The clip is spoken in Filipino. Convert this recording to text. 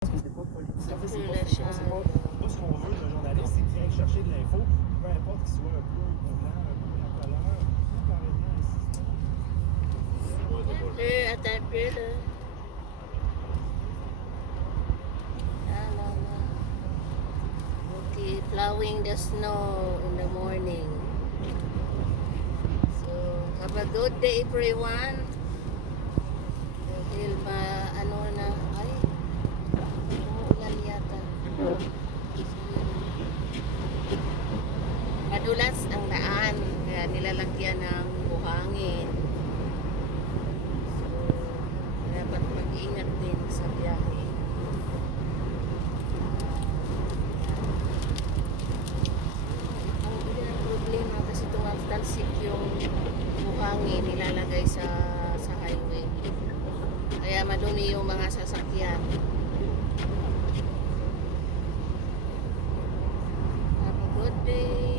Parce que c'était pas politique. En fait, c'est Le pas ce qu'on veut d'un journaliste, c'est qu'il aille chercher de l'info, peu importe qu'il soit un peu blanc, un peu en couleur, un peu carrément insistant. Attends un peu là. Ah, no, no. Okay, plowing the snow in the morning. So, have a good day everyone. Dahil ano na, ay, umuulan yata. Madulas ang daan, kaya nilalagyan ng buhangin. So, dapat mag-iingat din sa biyahe. Ang problema kasi tumatalsik yung buhangin nilalagay sa highway. Kaya madumi yung mga sasakyan. Have a good day.